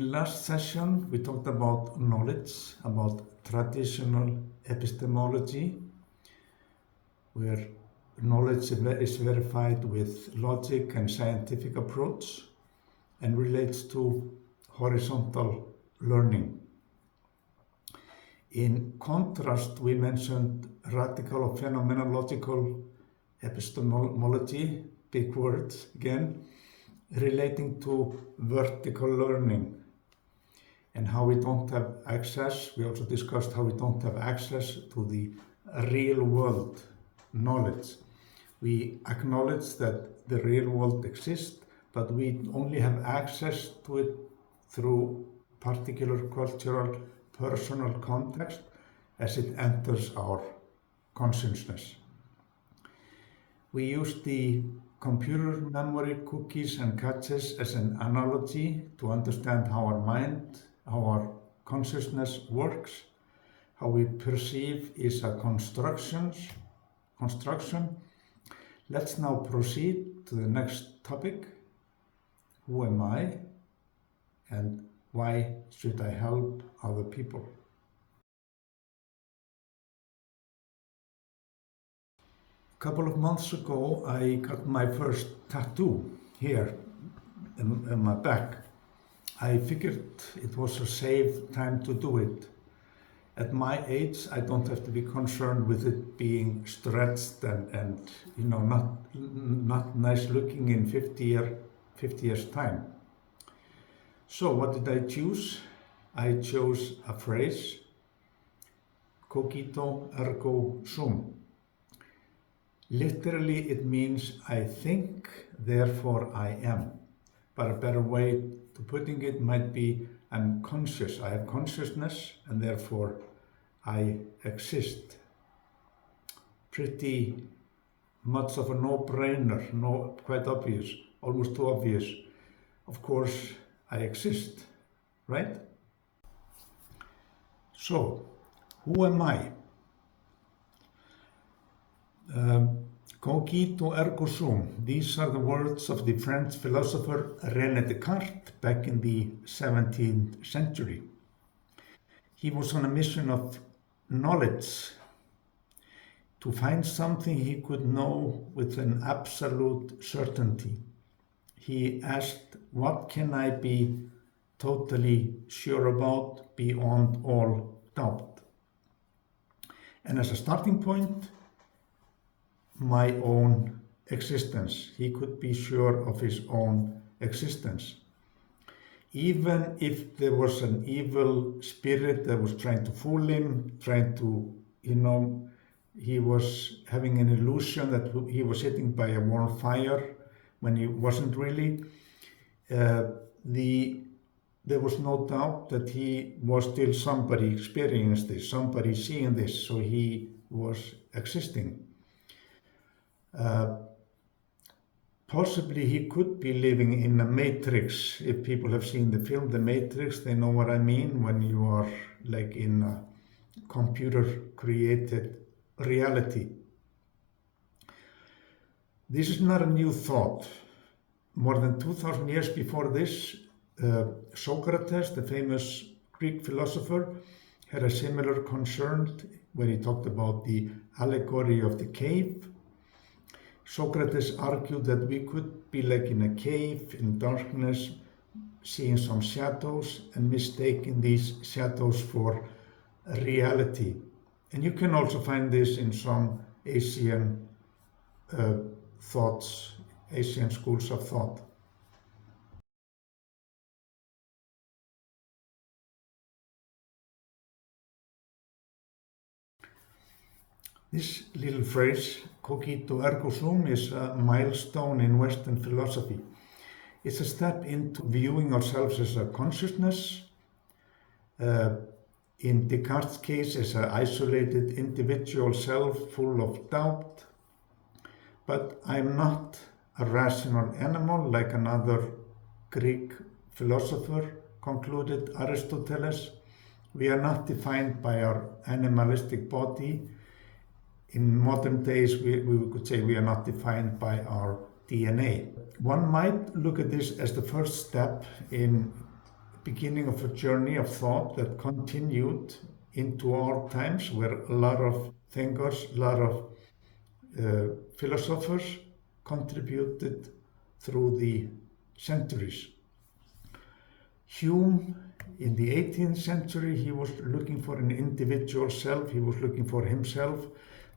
In last session, we talked about knowledge, about traditional epistemology, where knowledge is verified with logic and scientific approach and relates to horizontal learning. In contrast, we mentioned radical or phenomenological epistemology, big words again, relating to vertical learning and how we don't have access. We also discussed how we don't have access to the real world knowledge. We acknowledge that the real world exists, but we only have access to it through particular cultural, personal context as it enters our consciousness. We use the computer memory, cookies and caches as an analogy to understand how our mind, how our consciousness works. How we perceive is a construction. Let's now proceed to the next topic. Who am I and why should I help other people? A couple of months ago, I got my first tattoo here in my back. I figured it was a safe time to do it. At my age, I don't have to be concerned with it being stretched and not nice looking in 50 years time. So what did I choose? I chose a phrase, Cogito, ergo sum. Literally, it means I think, therefore I am. But a better way to putting it might be I'm conscious. I have consciousness and therefore I exist. Pretty much of a no-brainer, quite obvious, almost too obvious. Of course, I exist, right? So, who am I? Cogito ergo sum. These are the words of the French philosopher René Descartes back in the 17th century. He was on a mission of knowledge, to find something he could know with an absolute certainty. He asked, what can I be totally sure about beyond all doubt? And as a starting point, my own existence. He could be sure of his own existence. Even if there was an evil spirit that was trying to fool him, he was having an illusion that he was sitting by a warm fire when he wasn't really. There was no doubt that he was still somebody experiencing this, somebody seeing this, so he was existing. Possibly he could be living in a matrix. If people have seen the film The Matrix, they know what I mean when you are like in a computer created reality. This is not a new thought. More than 2,000 years before this, Socrates, the famous Greek philosopher, had a similar concern when he talked about the allegory of the cave. Socrates argued that we could be like in a cave in darkness, seeing some shadows and mistaking these shadows for reality. And you can also find this in some Asian Asian schools of thought. This little phrase, Cogito ergo sum, is a milestone in Western philosophy. It's a step into viewing ourselves as a consciousness, in Descartes' case as an isolated individual self full of doubt. But I'm not a rational animal like another Greek philosopher concluded, Aristoteles. We are not defined by our animalistic body. In modern days, we could say we are not defined by our DNA. One might look at this as the first step in beginning of a journey of thought that continued into our times, where a lot of thinkers, a lot of philosophers contributed through the centuries. Hume, in the 18th century, he was looking for an individual self, he was looking for himself,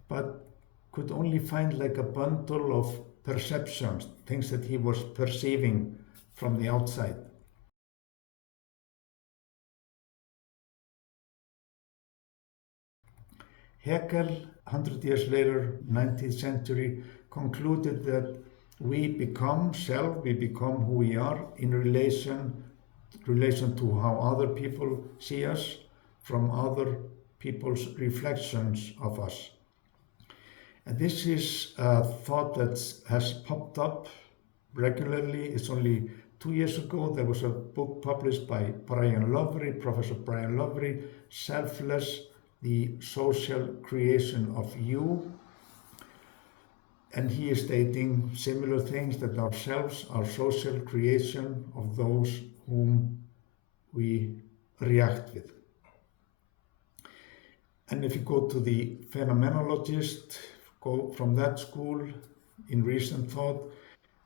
but could only find like a bundle of perceptions, things that he was perceiving from the outside. Hegel, 100 years later, 19th century, concluded that we become self, we become who we are in relation to how other people see us, from other people's reflections of us. And this is a thought that has popped up regularly. It's only 2 years ago there was a book published by Professor Brian Lovery, Selfless, the Social Creation of You. And he is stating similar things, that ourselves are social creation of those whom we react with. And if you go to the phenomenologist, go from that school in recent thought,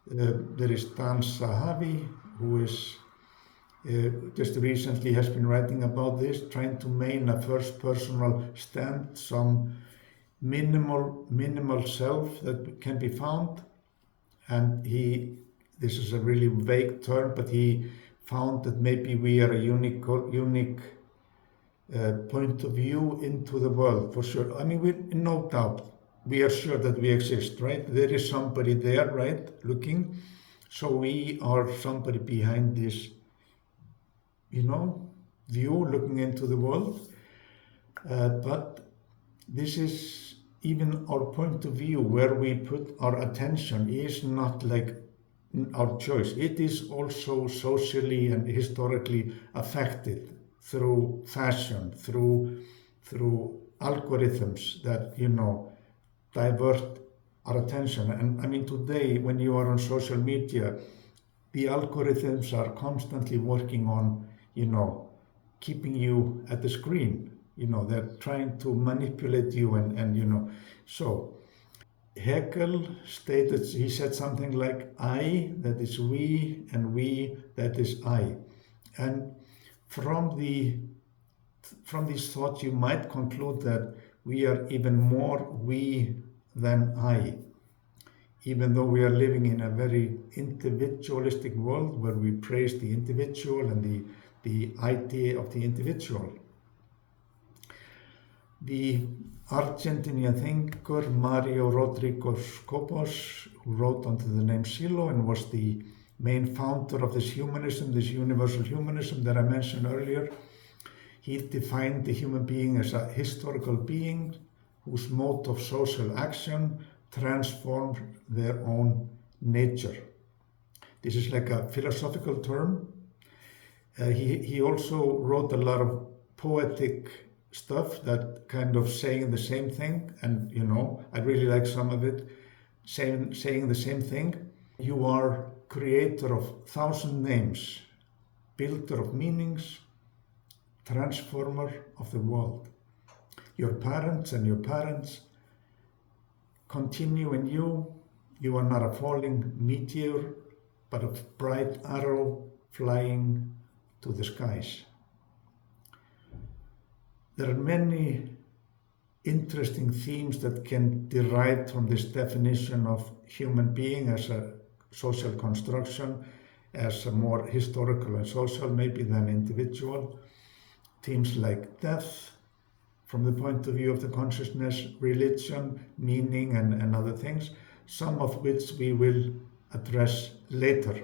there is Dan Zahavi, who is just recently has been writing about this, trying to maintain a first personal stand, some minimal self that can be found. And this is a really vague term, but he found that maybe we are a unique point of view into the world, for sure. I mean, no doubt, we are sure that we exist, right? There is somebody there, right, looking. So we are somebody behind this, view, looking into the world. But this is even our point of view, where we put our attention, is not like our choice. It is also socially and historically affected through fashion, through algorithms that, divert our attention. And I mean, today, when you are on social media, the algorithms are constantly working on, keeping you at the screen. They're trying to manipulate you and so Hegel stated, he said something like, I, that is we, and we, that is I. And from these thoughts, you might conclude that we are even more we than I, even though we are living in a very individualistic world where we praise the individual and the idea of the individual. The Argentinian thinker Mario Rodriguez Cobos, who wrote under the name Silo and was the main founder of this humanism, this universal humanism that I mentioned earlier, he defined the human being as a historical being whose mode of social action transformed their own nature. This is like a philosophical term. He also wrote a lot of poetic stuff that kind of saying the same thing, and I really like some of it, saying the same thing. You are creator of 1,000 names, builder of meanings, transformer of the world. Your parents and your parents continue in you. You are not a falling meteor, but a bright arrow flying to the skies. There are many interesting themes that can derive from this definition of human being as a social construction, as a more historical and social maybe than individual. Themes like death, from the point of view of the consciousness, religion, meaning, and other things, some of which we will address later.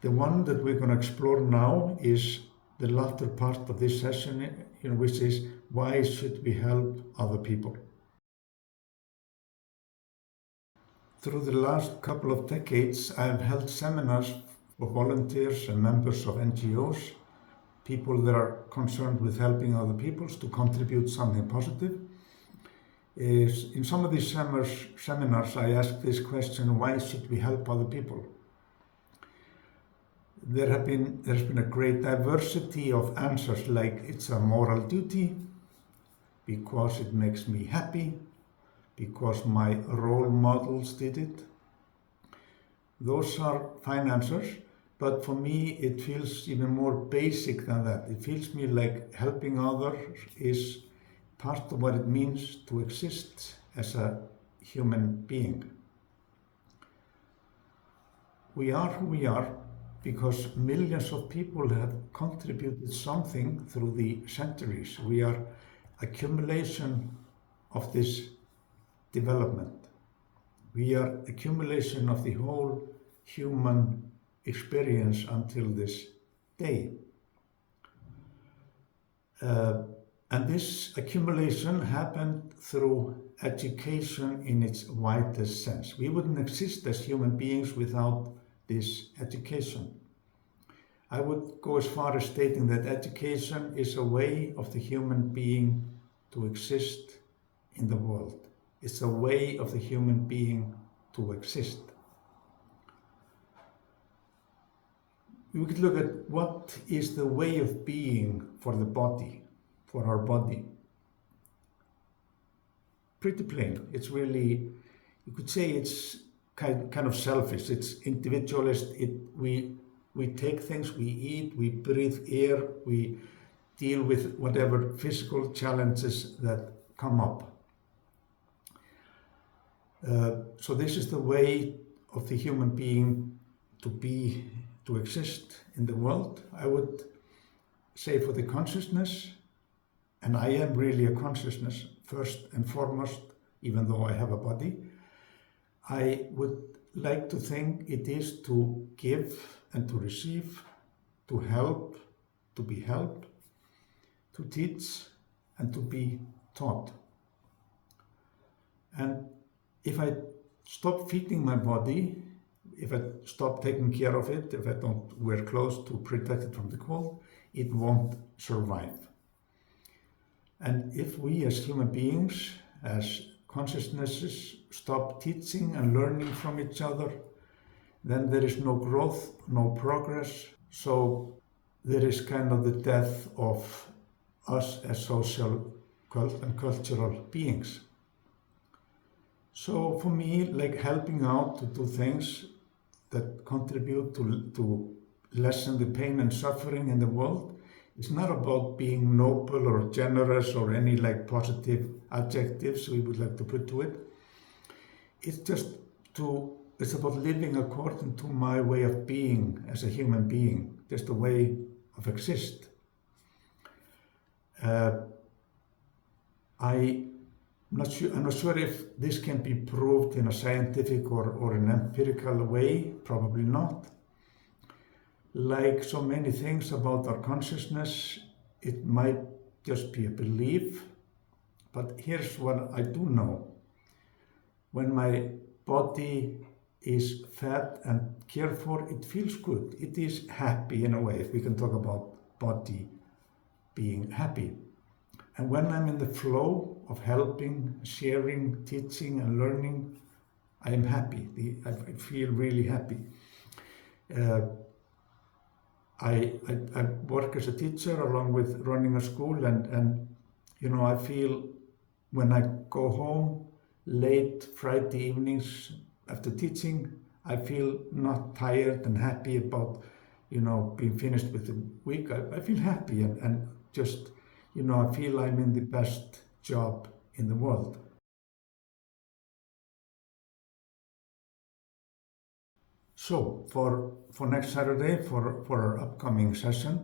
The one that we're going to explore now is the latter part of this session, which is, why should we help other people? Through the last couple of decades, I have held seminars for volunteers and members of NGOs, people that are concerned with helping other peoples to contribute something positive. In some of these seminars, I ask this question, why should we help other people? there's been a great diversity of answers, like it's a moral duty, because it makes me happy, because my role models did it. Those are fine answers, but for me it feels even more basic than that. It feels me like helping others is part of what it means to exist as a human being. We are who we are because millions of people have contributed something through the centuries. We are accumulation of this development. We are accumulation of the whole human experience until this day. And this accumulation happened through education in its widest sense. We wouldn't exist as human beings without this education. I would go as far as stating that education is a way of the human being to exist in the world. It's a way of the human being to exist. We could look at what is the way of being for the body, for our body. Pretty plain. It's really, you could say it's kind of selfish. It's individualist. We take things, we eat, we breathe air, we deal with whatever physical challenges that come up. So this is the way of the human being to exist in the world. I would say for the consciousness, and I am really a consciousness first and foremost, even though I have a body, I would like to think it is to give and to receive, to help, to be helped, to teach and to be taught. And if I stop feeding my body, if I stop taking care of it, if I don't wear clothes to protect it from the cold, it won't survive. And if we as human beings, as consciousnesses, stop teaching and learning from each other, then there is no growth, no progress. So there is kind of the death of us as social and cultural beings. So for me, like helping out to do things that contribute to lessen the pain and suffering in the world, it's not about being noble or generous or any like positive adjectives we would like to put to it. It's about living according to my way of being as a human being, just a way of exist. I'm not sure if this can be proved in a scientific or an empirical way, probably not. Like so many things about our consciousness, it might just be a belief, but here's what I do know. When my body is fed and cared for, it feels good. It is happy in a way, if we can talk about body being happy. And when I'm in the flow of helping, sharing, teaching and learning, I am happy. I feel really happy. I work as a teacher along with running a school, and you know, I feel when I go home late Friday evenings after teaching, I feel not tired and happy about, you know, being finished with the week. I feel happy and just, you know, I feel I'm in the best job in the world. So for next Saturday, for our upcoming session,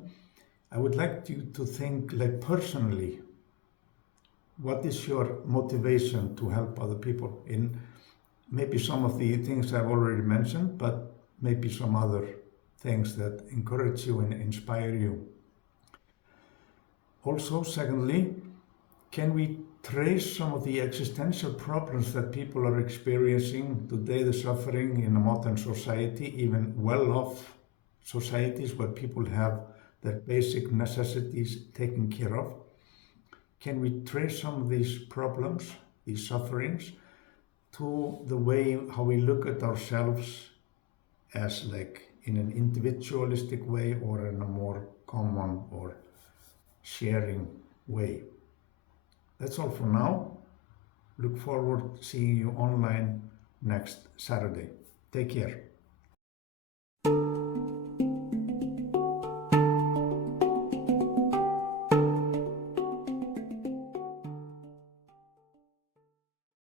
I would like you to think like personally, what is your motivation to help other people in maybe some of the things I've already mentioned, but maybe some other things that encourage you and inspire you. Also, secondly, can we trace some of the existential problems that people are experiencing today, the suffering in a modern society, even well-off societies where people have their basic necessities taken care of? Can we trace some of these problems, these sufferings, to the way how we look at ourselves as like in an individualistic way or in a more common or sharing way. That's all for now. Look forward to seeing you online next Saturday. Take care.